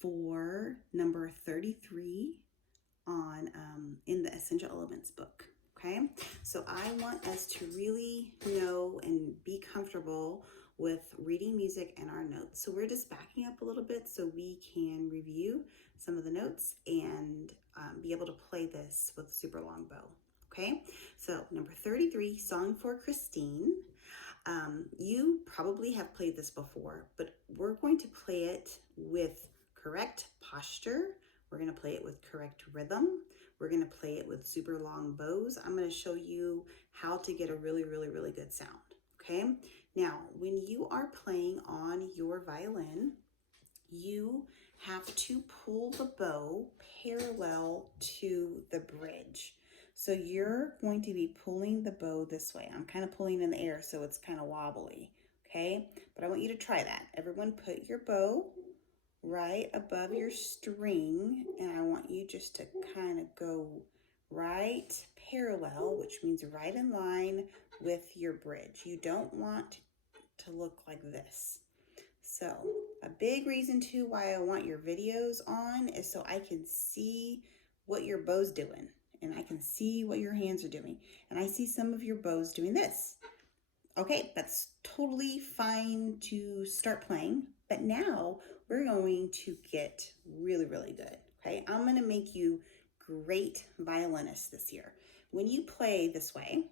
for number 33 on in the Essential Elements book. Okay, so I want us to really know and be comfortable with reading music and our notes. So we're just backing up a little bit so we can review some of the notes and be able to play this with a super long bow. Okay, so number 33, Song for Christine. You probably have played this before, but we're going to play it with correct posture. We're going to play it with correct rhythm. We're going to play it with super long bows. I'm going to show you how to get a really, really, really good sound. Okay. Now, when you are playing on your violin, you have to pull the bow parallel to the bridge. So you're going to be pulling the bow this way. I'm kind of pulling in the air, so it's kind of wobbly. Okay. But I want you to try that. Everyone put your bow right above your string, and I want you just to kind of go right parallel, which means right in line with your bridge. You don't want to look like this. So a big reason too why I want your videos on is so I can see what your bow's doing, and I can see what your hands are doing, and I see some of your bows doing this. Okay, that's totally fine to start playing, but now we're going to get really, really good. Okay, I'm going to make you great violinists this year. When you play this way,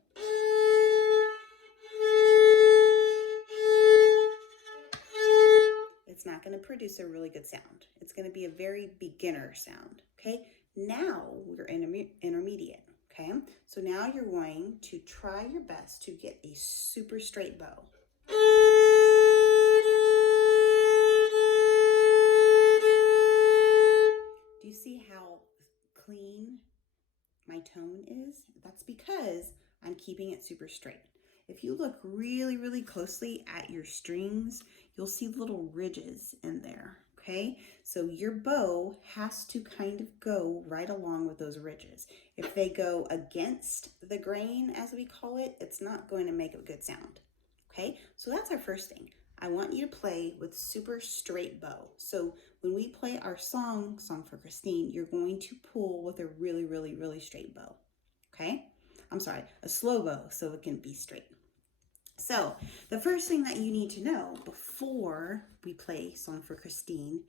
it's not going to produce a really good sound. It's going to be a very beginner sound. Okay, now we're in intermediate. Okay, so now you're going to try your best to get a super straight bow. Do you see how clean my tone is? That's because I'm keeping it super straight. If you look really, really closely at your strings, you'll see little ridges in there, okay? So your bow has to kind of go right along with those ridges. If they go against the grain, as we call it, it's not going to make a good sound, okay? So that's our first thing. I want you to play with super straight bow. So when we play our Song for Christine, you're going to pull with a really, really, really straight bow, okay? I'm sorry, a slow bow so it can be straight. So the first thing that you need to know before we play Song for Christine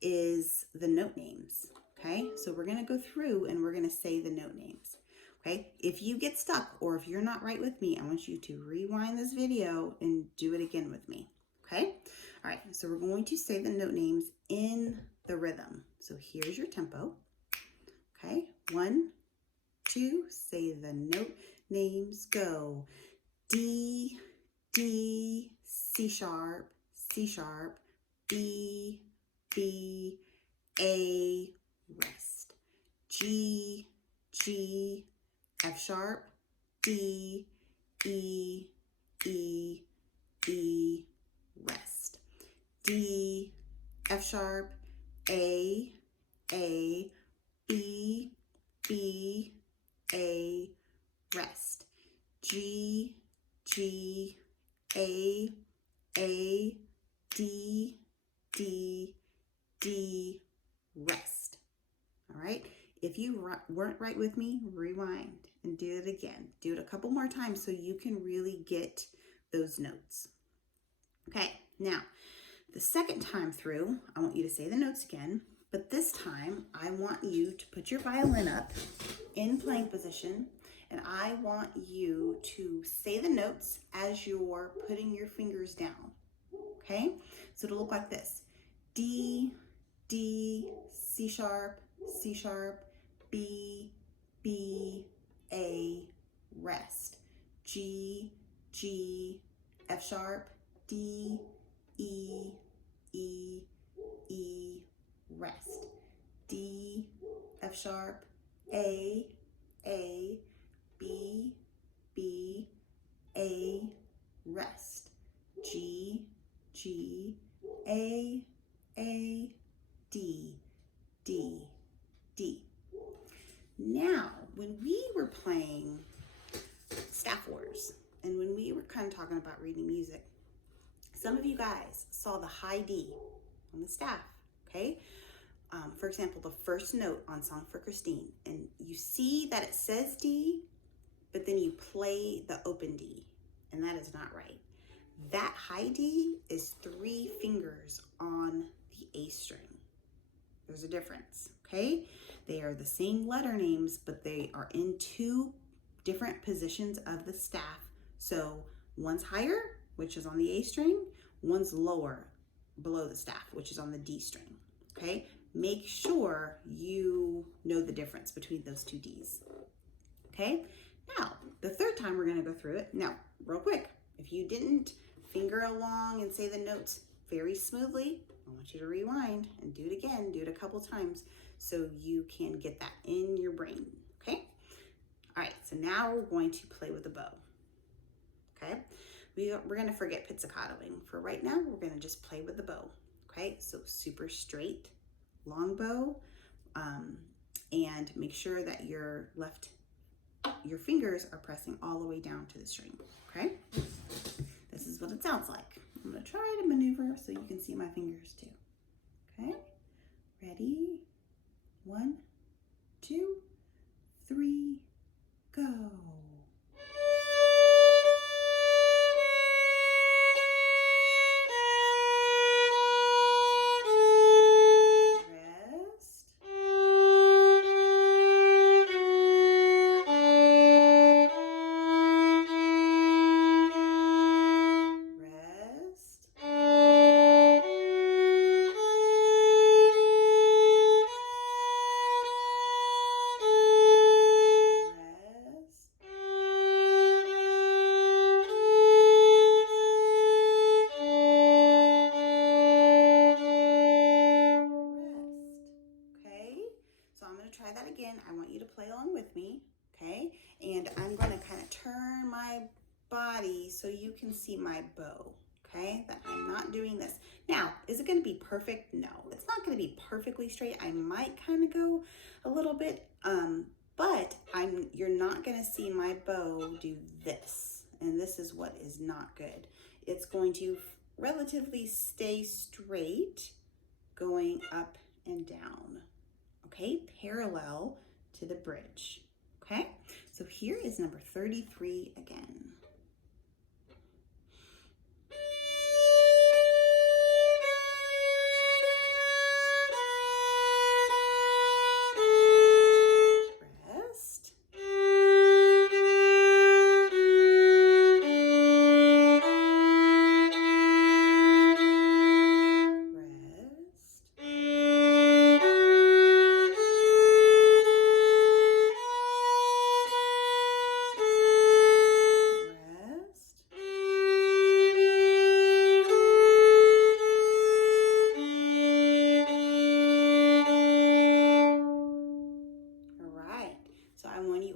is the note names, okay? So we're gonna go through and we're gonna say the note names, okay? If you get stuck or if you're not right with me, I want you to rewind this video and do it again with me, okay? All right, so we're going to say the note names in the rhythm. So here's your tempo, okay? 1, 2, say the note names, go. D, D, C sharp, B, B, A, rest. G, G, F sharp, D, E, E, E, rest. D, F sharp, A, B, B, A, rest. G, G, A, D, D, D, rest. All right. If you weren't right with me, rewind and do it again. Do it a couple more times so you can really get those notes. Okay. Now, the second time through, I want you to say the notes again, but this time I want you to put your violin up in playing position, and I want you to say the notes as you're putting your fingers down, okay? So it'll look like this. D, D, C sharp, B, B, A, rest. G, G, F sharp, D, E, E, E, rest. D, F sharp, A, B, B, A, rest. G, G, A, D, D, D. Now, when we were playing Staff Wars, and when we were kind of talking about reading music, some of you guys saw the high D on the staff, okay? For example, the first note on Song for Christine, and you see that it says D, but then you play the open D, and that is not right. That high D is 3 fingers on the A string. There's a difference, okay? They are the same letter names, but they are in 2 different positions of the staff. So one's higher, which is on the A string, one's lower, below the staff, which is on the D string, okay? Make sure you know the difference between those 2 Ds, okay? Now, the third time we're gonna go through it. Now, real quick, if you didn't finger along and say the notes very smoothly, I want you to rewind and do it again, do it a couple times so you can get that in your brain, okay? All right, so now we're going to play with the bow, okay? We're gonna forget pizzicatoing. For right now, we're gonna just play with the bow, okay? So super straight, long bow, and make sure that your fingers are pressing all the way down to the string, okay? This is what it sounds like. I'm gonna try to maneuver so you can see my fingers too, okay? Ready? 1, 2, 3, go. Try that again. I want you to play along with me, okay? And I'm going to kind of turn my body so you can see my bow, okay? That I'm not doing this. Now, is it going to be perfect? No, it's not going to be perfectly straight. I might kind of go a little bit, but you're not going to see my bow do this. And this is what is not good. It's going to relatively stay straight, going up and down. Okay, parallel to the bridge, okay? So here is number 33 again. Rest.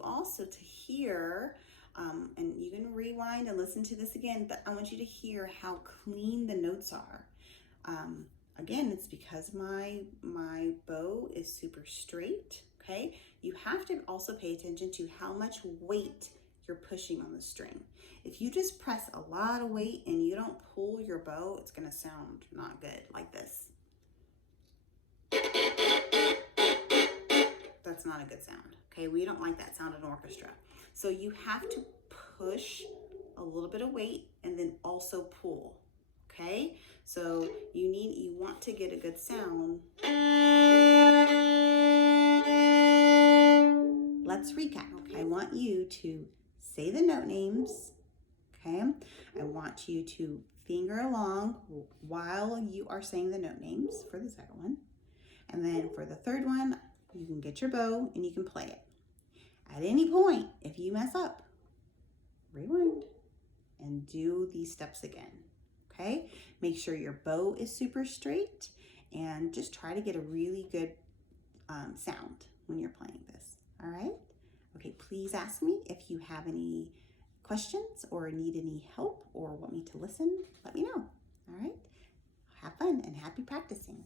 Also to hear, and you can rewind and listen to this again, but I want you to hear how clean the notes are. Again, it's because my bow is super straight, okay? You have to also pay attention to how much weight you're pushing on the string. If you just press a lot of weight and you don't pull your bow, it's gonna sound not good, like this. That's not a good sound. Okay, we don't like that sound in orchestra. So you have to push a little bit of weight and then also pull, okay? So you want to get a good sound. Let's recap. Okay, I want you to say the note names, okay? I want you to finger along while you are saying the note names for the second one. And then for the third one, you can get your bow and you can play it. At any point, if you mess up, rewind and do these steps again, okay? Make sure your bow is super straight and just try to get a really good sound when you're playing this, all right? Okay, please ask me if you have any questions or need any help or want me to listen, let me know, all right? Have fun and happy practicing.